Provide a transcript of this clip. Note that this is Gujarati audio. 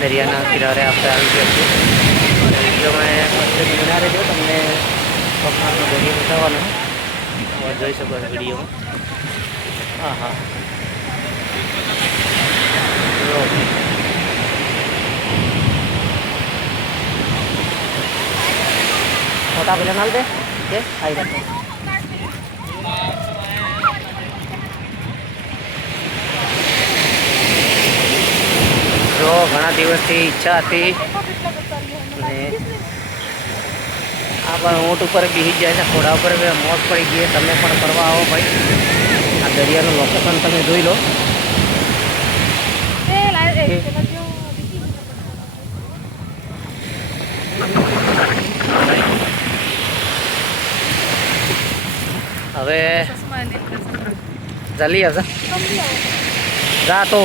દરિયાના કિનારે આપણે આવી ગયા છીએ અને વિડીયોમાં ફર્સ્ટ કિનારે જો તમને પગમાર્ગનો દરિયો બતાવવાનો જોઈ શકો છો વિડીયોમાં. હા હા ફોટા પેલા નાલ દે કે આવી રાખે. જો ઘણા દિવસથી ઈચ્છા હતી અને આ પણ ઊંટ ઉપર બેસી જાય છે, ઘોડા ઉપર મોજ પડી ગઈ. તમે પણ ફરવા આવો ભાઈ, આ દરિયાનું લોકેશન તમે જોઈ લો. હવે જલ્દી આવશે જા તો